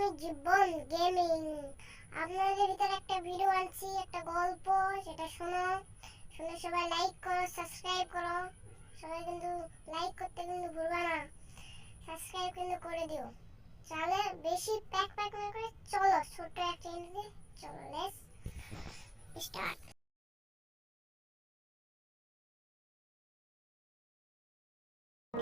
আমি মানে জীবন গেমিং আপনাদের ভিতরে একটা ভিডিও আনছি একটা গল্প সেটা শোনো শুনে সবাই লাইক করো সাবস্ক্রাইব করো সবাই কিন্তু লাইক করতে কিন্তু ভুলবে না সাবস্ক্রাইব কিন্তু করে দিও তাহলে বেশি প্যাক প্যাক না করে চলো ছোট একটা চলো লেস স্টার্ট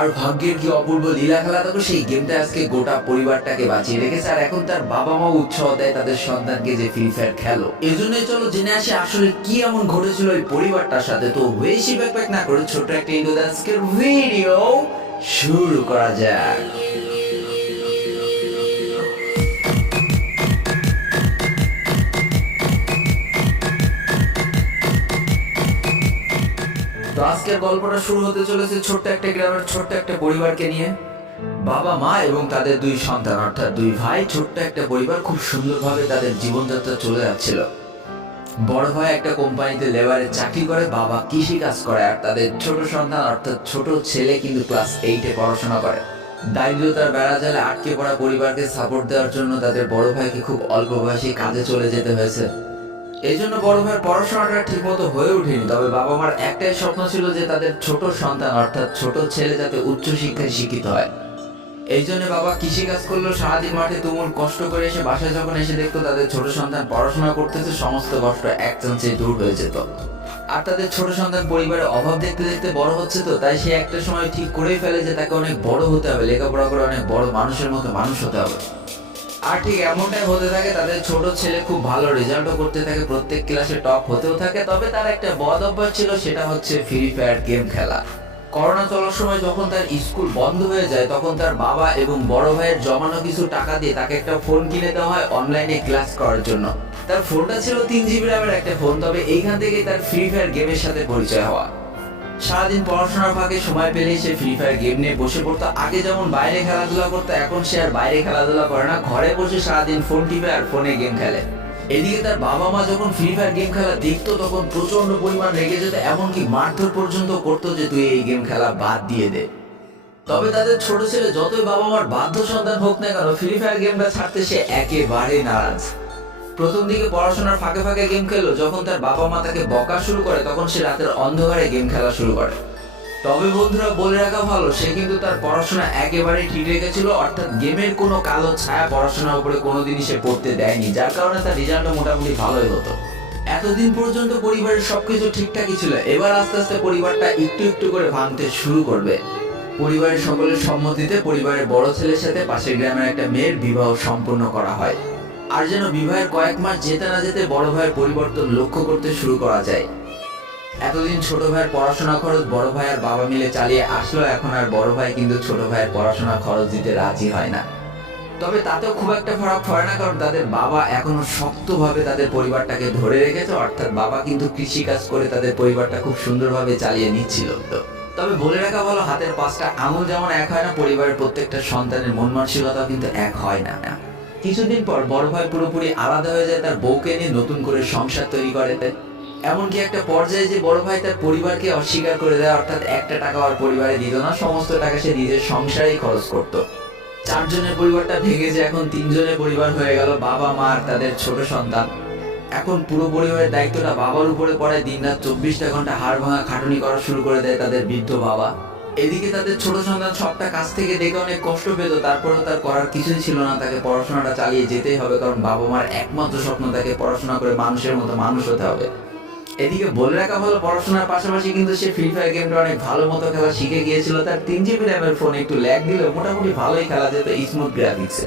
আর ভাগ্যের কি অপূর্ব লীলা খেলা দেখো সেই গেমটা আজকে গোটা পরিবারটাকে বাঁচিয়ে রেখেছে আর এখন তার বাবা মা উৎসাহ দেয় তাদের সন্তানকে যে ফ্রি ফায়ার খেলো এজন্যই চলো জেনে আসি আসলে কি এমন ঘটেছিল ওই পরিবারটার সাথে তো বেশি ব্যাকপ্যাক না করে ছোট একটা ইন্দু ভিডিও শুরু করা যাক তো আজকের গল্পটা শুরু হতে চলেছে ছোট্ট একটা গ্রামের ছোট্ট একটা পরিবারকে নিয়ে বাবা মা এবং তাদের দুই সন্তান অর্থাৎ দুই ভাই ছোট্ট একটা পরিবার খুব সুন্দরভাবে তাদের জীবনযাত্রা চলে যাচ্ছিল বড় ভাই একটা কোম্পানিতে লেবারে চাকরি করে বাবা কৃষি কাজ করে আর তাদের ছোট সন্তান অর্থাৎ ছোট ছেলে কিন্তু ক্লাস এইটে পড়াশোনা করে দারিদ্রতার জালে আটকে পড়া পরিবারকে সাপোর্ট দেওয়ার জন্য তাদের বড় ভাইকে খুব অল্প বয়সে কাজে চলে যেতে হয়েছে এই জন্য বড় ভাইয়ের পড়াশোনাটা ঠিকমতো হয়ে ওঠেনি তবে বাবা মার একটাই স্বপ্ন ছিল যে তাদের ছোট সন্তান অর্থাৎ ছোট ছেলে যাতে উচ্চ শিক্ষায় শিক্ষিত হয় এই জন্য বাবা কৃষিকাজ করলো সারাদিন মাঠে তুমুল কষ্ট করে এসে বাসায় যখন এসে দেখতো তাদের ছোট সন্তান পড়াশোনা করতেছে সমস্ত কষ্ট এক চান্সে দূর হয়ে যেত আর তাদের ছোট সন্তান পরিবারের অভাব দেখতে দেখতে বড় হচ্ছে তো তাই সে একটা সময় ঠিক করেই ফেলে যে তাকে অনেক বড় হতে হবে লেখাপড়া করে অনেক বড় মানুষের মতো মানুষ হতে হবে আর ঠিক এমনটাই হতে থাকে তাদের ছোট ছেলে খুব ভালো রেজাল্টও করতে থাকে প্রত্যেক ক্লাসে টপ হতেও থাকে তবে তার একটা বদ অভ্যাস ছিল সেটা হচ্ছে ফ্রি ফায়ার গেম খেলা করোনা চলার সময় যখন তার স্কুল বন্ধ হয়ে যায় তখন তার বাবা এবং বড় ভাইয়ের জমানো কিছু টাকা দিয়ে তাকে একটা ফোন কিনে দেওয়া হয় অনলাইনে ক্লাস করার জন্য তার ফোনটা ছিল তিন জিবি র্যামের একটা ফোন তবে এইখান থেকেই তার ফ্রি ফায়ার গেমের সাথে পরিচয় হওয়া সারাদিন পড়াশোনার ফাঁকে সময় পেলেই সে ফ্রি ফায়ার গেম নিয়ে বসে পড়তো আগে যেমন বাইরে খেলাধুলা করতো এখন সে আর বাইরে খেলাধুলা করে না ঘরে বসে সারাদিন ফোন টিপে আর ফোনে গেম খেলে এদিকে তার বাবা মা যখন ফ্রি ফায়ার গেম খেলা দেখতো তখন প্রচন্ড পরিমাণ রেগে যেত এমনকি মারধর পর্যন্ত করতো যে তুই এই গেম খেলা বাদ দিয়ে দে তবে তাদের ছোট ছেলে যতই বাবা মার বাধ্য সন্তান হোক না কেন ফ্রি ফায়ার গেমটা ছাড়তে সে একেবারে নারাজ প্রথম দিকে পড়াশোনার ফাঁকে ফাঁকে গেম খেললো যখন তার বাবা মা তাকে বকা শুরু করে তখন সে রাতের অন্ধকারে গেম খেলা শুরু করে তবে বন্ধুরা বলে রাখা ভালো সে কিন্তু তার পড়াশোনা একেবারে ঠিক রেখেছিল অর্থাৎ গেমের কোনো কালো ছায়া পড়াশোনার উপরে কোনোদিনই সে পড়তে দেয়নি যার কারণে তার রেজাল্টটা মোটামুটি ভালোই হতো এতদিন পর্যন্ত পরিবারের সবকিছু ঠিকঠাকই ছিল এবার আস্তে আস্তে পরিবারটা একটু একটু করে ভাঙতে শুরু করবে পরিবারের সকলের সম্মতিতে পরিবারের বড় ছেলের সাথে পাশের গ্রামের একটা মেয়ের বিবাহ সম্পূর্ণ করা হয় আর যেন বিবাহের কয়েক মাস যেতে না যেতে বড় ভাইয়ের পরিবর্তন লক্ষ্য করতে শুরু করা যায় এতদিন ছোট ভাইয়ের পড়াশোনা খরচ বড় ভাইয়ের বাবা মিলে চালিয়ে আসলো এখন আর বড় ভাই কিন্তু ছোট ভাইয়ের পড়াশোনা খরচ দিতে রাজি হয় না তবে তাতেও খুব একটা ফারাক পড়ে না কারণ তাদের বাবা এখনো শক্তভাবে তাদের পরিবারটাকে ধরে রেখেছে অর্থাৎ বাবা কিন্তু কৃষিকাজ করে তাদের পরিবারটা খুব সুন্দরভাবে চালিয়ে নিচ্ছিল তো তবে বলে রাখা ভালো হাতের পাঁচটা আঙুল যেমন এক হয় না পরিবারের প্রত্যেকটা সন্তানের মন মানসিকতা কিন্তু এক হয় না কিছুদিন পর বড় ভাই পুরোপুরি আলাদা হয়ে যায় তার বউকে নিয়ে নতুন করে সংসার তৈরি করে এমনকি একটা পর্যায়ে যে বড় ভাই তার পরিবারকে অস্বীকার করে দেয় অর্থাৎ একটা টাকা আর পরিবারে দিত না সমস্ত টাকা সে নিজের সংসারেই খরচ করত চারজনের পরিবারটা ভেঙে যে এখন তিনজনের পরিবার হয়ে গেল বাবা মা আর তাদের ছোট সন্তান এখন পুরো পরিবারের দায়িত্বটা বাবার উপরে পড়ায় দিন রাত চব্বিশটা ঘন্টা হাড় ভাঙা খাটুনি করা শুরু করে দেয় তাদের বৃদ্ধ বাবা এদিকে তাদের ছোট সন্তান সবটা কাছ থেকে দেখে অনেক কষ্ট পেত তারপরেও তার করার কিছুই ছিল না তাকে পড়াশোনাটা চালিয়ে যেতেই হবে কারণ বাবা মার একমাত্র স্বপ্ন তাকে পড়াশোনা করে মানুষের মতো মানুষ হতে হবে এদিকে বলে রাখা হলো পড়াশোনার পাশাপাশি কিন্তু সে ফ্রি ফায়ার গেমটা অনেক ভালো মতো খেলা শিখে গিয়েছিল তার তিন জিবি র্যামের ফোন একটু ল্যাগ দিলেও মোটামুটি ভালোই খেলা যেত স্মুথ গ্রাফিক্সে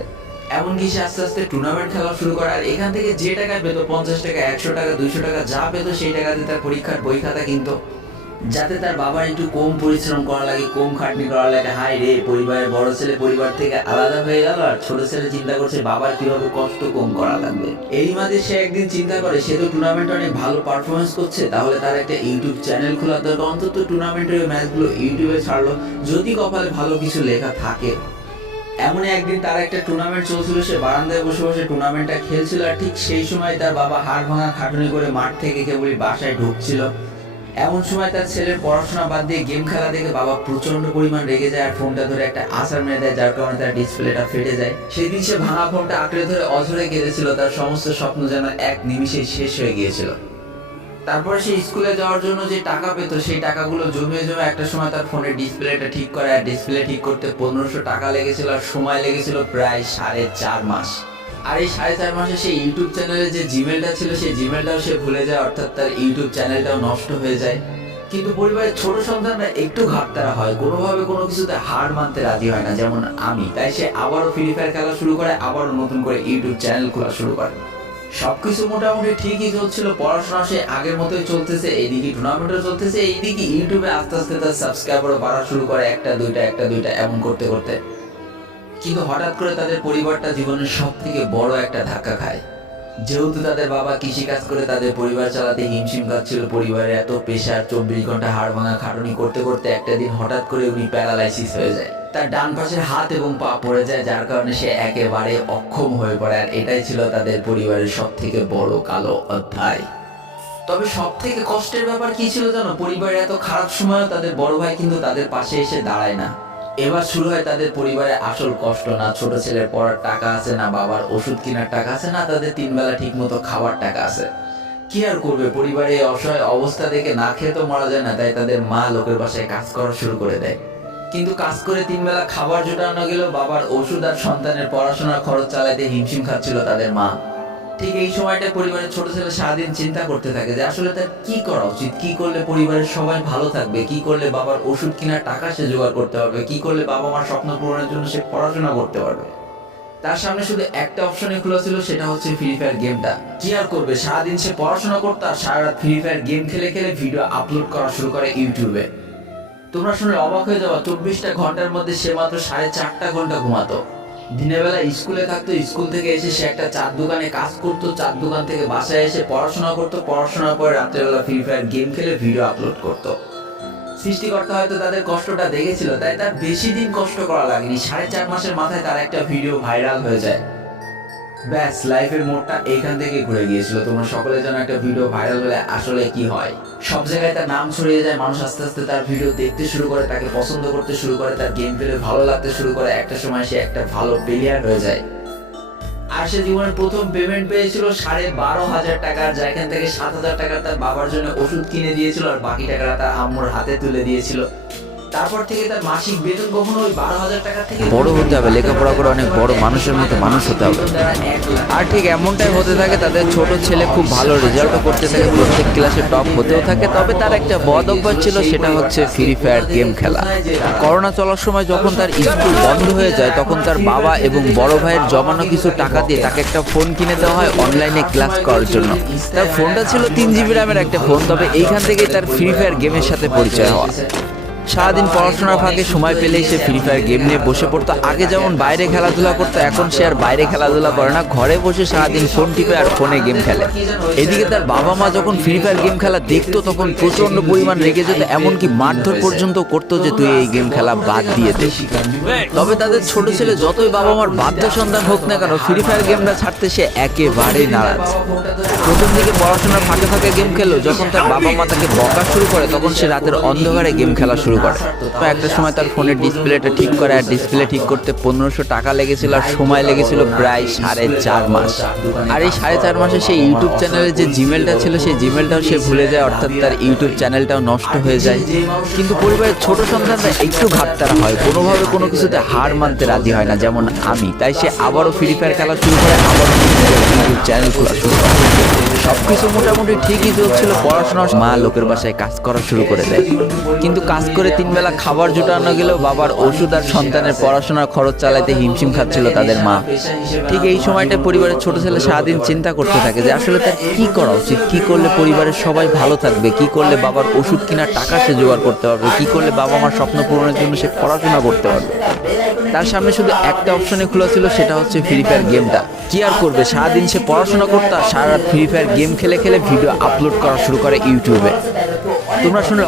এমনকি সে আস্তে আস্তে টুর্নামেন্ট খেলা শুরু করে আর এখান থেকে যে টাকা পেতো পঞ্চাশ টাকা একশো টাকা দুইশো টাকা যা পেতো সেই টাকা দিয়ে তার পরীক্ষার বই খাতা কিনতো যাতে তার বাবার একটু কম পরিশ্রম করা লাগে কম খাটনি করা লাগে হাই রে পরিবারের বড় ছেলে পরিবার থেকে আলাদা হয়ে গেল আর ছোট ছেলে চিন্তা করছে বাবার কিভাবে কষ্ট কম করা লাগবে এই মাঝে সে একদিন চিন্তা করে সে তো টুর্নামেন্ট অনেক ভালো পারফরমেন্স করছে তাহলে তার একটা ইউটিউব চ্যানেল খোলা দরকার অন্তত টুর্নামেন্টের ওই ম্যাচগুলো ইউটিউবে ছাড়লো যদি কপালে ভালো কিছু লেখা থাকে এমন একদিন তার একটা টুর্নামেন্ট চলছিল সে বারান্দায় বসে বসে টুর্নামেন্টটা খেলছিল আর ঠিক সেই সময় তার বাবা হাড় ভাঙা খাটুনি করে মাঠ থেকে কেবলই বাসায় ঢুকছিল এমন সময় তার ছেলের পড়াশোনা বাদ দিয়ে গেম খেলা দেখে বাবা প্রচন্ড পরিমাণ রেগে যায় আর ফোনটা ধরে একটা আসার মেরে দেয় যার কারণে তার ডিসপ্লেটা ফেটে যায় সেদিন সে ভাঙা ফোনটা আঁকড়ে ধরে অঝরে কেঁদেছিল তার সমস্ত স্বপ্ন যেন এক নিমিষে শেষ হয়ে গিয়েছিল তারপর সে স্কুলে যাওয়ার জন্য যে টাকা পেত সেই টাকাগুলো জমে জমে একটা সময় তার ফোনের ডিসপ্লেটা ঠিক করে আর ডিসপ্লে ঠিক করতে পনেরোশো টাকা লেগেছিল আর সময় লেগেছিল প্রায় সাড়ে চার মাস আর এই সাড়ে চার মাসে সেই ইউটিউব চ্যানেলে যে জিমেলটা ছিল সেই জিমেলটাও সে ভুলে যায় অর্থাৎ তার ইউটিউব চ্যানেলটাও নষ্ট হয়ে যায় কিন্তু পরিবারের ছোট সন্তানরা একটু ঘাটতারা হয় কোনোভাবে কোনো কিছুতে হার মানতে রাজি হয় না যেমন আমি তাই সে আবারও ফ্রি ফায়ার খেলা শুরু করে আবারও নতুন করে ইউটিউব চ্যানেল খোলা শুরু করে সবকিছু মোটামুটি ঠিকই চলছিল পড়াশোনা সে আগের মতোই চলতেছে এইদিকে টুর্নামেন্টও চলতেছে এইদিকে ইউটিউবে আস্তে আস্তে তার সাবস্ক্রাইবারও বাড়া শুরু করে একটা দুইটা একটা দুইটা এমন করতে করতে কিন্তু হঠাৎ করে তাদের পরিবারটা জীবনের সব থেকে বড় একটা ধাক্কা খায় যেহেতু তাদের বাবা কৃষিকাজ করে তাদের পরিবার চালাতে হিমশিম খাচ্ছিল পরিবারে এত পেশার চব্বিশ ঘন্টা হাড় ভাঙা খাটুনি করতে করতে একটা দিন হঠাৎ করে উনি প্যারালাইসিস হয়ে যায় তার ডান পাশের হাত এবং পা পড়ে যায় যার কারণে সে একেবারে অক্ষম হয়ে পড়ে আর এটাই ছিল তাদের পরিবারের সব থেকে বড় কালো অধ্যায় তবে সব থেকে কষ্টের ব্যাপার কি ছিল জানো পরিবারের এত খারাপ সময় তাদের বড় ভাই কিন্তু তাদের পাশে এসে দাঁড়ায় না এবার শুরু হয় তাদের পরিবারে আসল কষ্ট না ছোট ছেলের পড়ার টাকা আছে না বাবার ওষুধ কেনার টাকা আছে না তাদের তিন বেলা ঠিক মতো খাওয়ার টাকা আছে কি আর করবে পরিবারে অসহায় অবস্থা দেখে না খেয়ে তো মারা যায় না তাই তাদের মা লোকের বাসায় কাজ করা শুরু করে দেয় কিন্তু কাজ করে তিন বেলা খাবার জোটানো গেল বাবার ওষুধ আর সন্তানের পড়াশোনার খরচ চালাইতে হিমশিম খাচ্ছিল তাদের মা ঠিক এই সময়টা পরিবারের ছোট ছেলে সারাদিন চিন্তা করতে থাকে যে আসলে তার কি করা উচিত কি করলে পরিবারের সবাই ভালো থাকবে কি করলে বাবার ওষুধ কেনার টাকা সে জোগাড় করতে পারবে কি করলে বাবা মার স্বপ্ন পূরণের জন্য সে পড়াশোনা করতে পারবে তার সামনে শুধু একটা অপশনে খোলা ছিল সেটা হচ্ছে ফ্রি ফায়ার গেমটা কি আর করবে সারাদিন সে পড়াশোনা করতো আর সারা রাত ফ্রি ফায়ার গেম খেলে খেলে ভিডিও আপলোড করা শুরু করে ইউটিউবে তোমরা শুনে অবাক হয়ে যাওয়া চব্বিশটা ঘন্টার মধ্যে সে মাত্র সাড়ে চারটা ঘন্টা ঘুমাতো দিনের বেলা স্কুলে থাকতো স্কুল থেকে এসে সে একটা চার দোকানে কাজ করতো চার দোকান থেকে বাসায় এসে পড়াশোনা করতো পড়াশোনার পর রাত্রেবেলা ফ্রি ফায়ার গেম খেলে ভিডিও আপলোড করতো সৃষ্টিকর্তা হয়তো তাদের কষ্টটা দেখেছিল তাই তার বেশি দিন কষ্ট করা লাগেনি সাড়ে চার মাসের মাথায় তার একটা ভিডিও ভাইরাল হয়ে যায় ব্যাস লাইফের মোড়টা এখান থেকে ঘুরে গিয়েছিল তোমরা সকলে যেন একটা ভিডিও ভাইরাল হলে আসলে কি হয় সব জায়গায় তার নাম ছড়িয়ে যায় মানুষ আস্তে আস্তে তার ভিডিও দেখতে শুরু করে তাকে পছন্দ করতে শুরু করে তার গেম প্লে ভালো লাগতে শুরু করে একটা সময় সে একটা ভালো প্লেয়ার হয়ে যায় আর সে জীবনের প্রথম পেমেন্ট পেয়েছিল সাড়ে বারো হাজার টাকার যেখান থেকে সাত হাজার টাকার তার বাবার জন্য ওষুধ কিনে দিয়েছিল আর বাকি টাকাটা তার আম্মুর হাতে তুলে দিয়েছিল তারপর থেকে তার মাসিক বেতন কখনো ওই বারো হাজার টাকা থেকে বড় হতে হবে লেখাপড়া করে অনেক বড় মানুষের মতো মানুষ হতে হবে আর ঠিক এমনটাই হতে থাকে তাদের ছোট ছেলে খুব ভালো রেজাল্টও করতে থাকে প্রত্যেক ক্লাসে টপ হতেও থাকে তবে তার একটা বদ অভ্যাস ছিল সেটা হচ্ছে ফ্রি ফায়ার গেম খেলা করোনা চলার সময় যখন তার স্কুল বন্ধ হয়ে যায় তখন তার বাবা এবং বড় ভাইয়ের জমানো কিছু টাকা দিয়ে তাকে একটা ফোন কিনে দেওয়া হয় অনলাইনে ক্লাস করার জন্য তার ফোনটা ছিল তিন জিবি র্যামের একটা ফোন তবে এইখান থেকেই তার ফ্রি ফায়ার গেমের সাথে পরিচয় হওয়া সারাদিন পড়াশোনার ফাঁকে সময় পেলেই সে ফ্রি ফায়ার গেম নিয়ে বসে পড়তো আগে যেমন বাইরে খেলাধুলা করতো এখন সে আর বাইরে খেলাধুলা করে না ঘরে বসে সারাদিন ফোন টিপে আর ফোনে গেম খেলে এদিকে তার বাবা মা যখন ফ্রি ফায়ার গেম খেলা দেখতো তখন প্রচন্ড পরিমাণ রেগে যেত এমনকি মারধর পর্যন্ত করতো যে তুই এই গেম খেলা বাদ দিয়ে দে তবে তাদের ছোট ছেলে যতই বাবা মার বাধ্য সন্তান হোক না কেন ফ্রি ফায়ার গেমটা ছাড়তে সে একেবারেই নারাজ প্রথম দিকে পড়াশোনার ফাঁকে ফাঁকে গেম খেলো যখন তার বাবা মা তাকে বকা শুরু করে তখন সে রাতের অন্ধকারে গেম খেলা শুরু শুরু করে তো একটা সময় তার ফোনের ডিসপ্লেটা ঠিক করে আর ডিসপ্লে ঠিক করতে পনেরোশো টাকা লেগেছিল আর সময় লেগেছিল প্রায় সাড়ে চার মাস আর এই সাড়ে চার মাসে সেই ইউটিউব চ্যানেলের যে জিমেলটা ছিল সেই জিমেলটাও সে ভুলে যায় অর্থাৎ তার ইউটিউব চ্যানেলটাও নষ্ট হয়ে যায় কিন্তু পরিবারের ছোট সন্তানরা একটু ঘাটতারা হয় কোনোভাবে কোনো কিছুতে হার মানতে রাজি হয় না যেমন আমি তাই সে আবারও ফ্রি ফায়ার খেলা শুরু করে আবার ইউটিউব চ্যানেল খোলা শুরু করে সব কিছু মোটামুটি ঠিকই চলছিল পড়াশোনা মা লোকের বাসায় কাজ করা শুরু করে দেয় কিন্তু কাজ করে করে তিন বেলা খাবার জোটানো গেলেও বাবার ওষুধ আর সন্তানের পড়াশোনার খরচ চালাতে হিমশিম খাচ্ছিল তাদের মা ঠিক এই সময়টা পরিবারের ছোট ছেলে সারাদিন চিন্তা করতে থাকে যে আসলে তার কি করা উচিত কি করলে পরিবারের সবাই ভালো থাকবে কি করলে বাবার ওষুধ কেনার টাকা সে জোগাড় করতে পারবে কি করলে বাবা মার স্বপ্ন পূরণের জন্য সে পড়াশোনা করতে পারবে তার সামনে শুধু একটা অপশনে খোলা ছিল সেটা হচ্ছে ফ্রি ফায়ার গেমটা কি আর করবে সারাদিন সে পড়াশোনা করতে সারা রাত ফ্রি ফায়ার গেম খেলে খেলে ভিডিও আপলোড করা শুরু করে ইউটিউবে তোমরা শুনলে